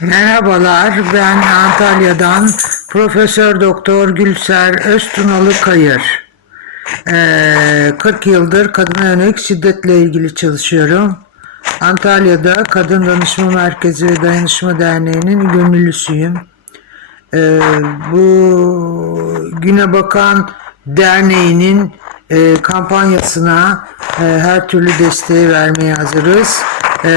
Merhabalar, ben Antalya'dan Profesör Doktor Gülser Öztunalı Kayır. Ee, 40 yıldır kadına yönelik şiddetle ilgili çalışıyorum. Antalya'da Kadın Danışma Merkezi ve Dayanışma Derneği'nin gönüllüsüyüm. Ee, bu Güne Bakan Derneği'nin e, kampanyasına e, her türlü desteği vermeye hazırız. E,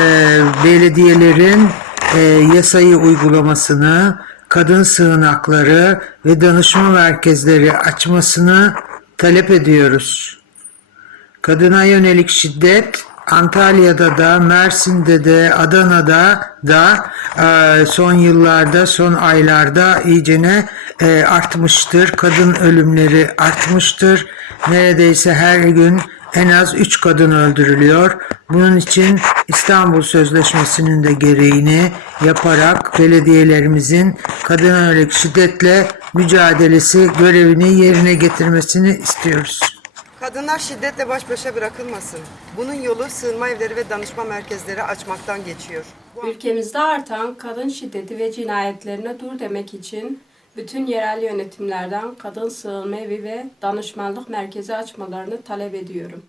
belediyelerin e, yasayı uygulamasını, kadın sığınakları ve danışma merkezleri açmasını talep ediyoruz. Kadına yönelik şiddet Antalya'da da, Mersin'de de, Adana'da da e, son yıllarda, son aylarda iyicene e, artmıştır. Kadın ölümleri artmıştır. Neredeyse her gün en az 3 kadın öldürülüyor. Bunun için İstanbul Sözleşmesi'nin de gereğini yaparak belediyelerimizin kadına yönelik şiddetle mücadelesi görevini yerine getirmesini istiyoruz. Kadınlar şiddetle baş başa bırakılmasın. Bunun yolu sığınma evleri ve danışma merkezleri açmaktan geçiyor. Ülkemizde artan kadın şiddeti ve cinayetlerine dur demek için bütün yerel yönetimlerden kadın sığınma evi ve danışmanlık merkezi açmalarını talep ediyorum.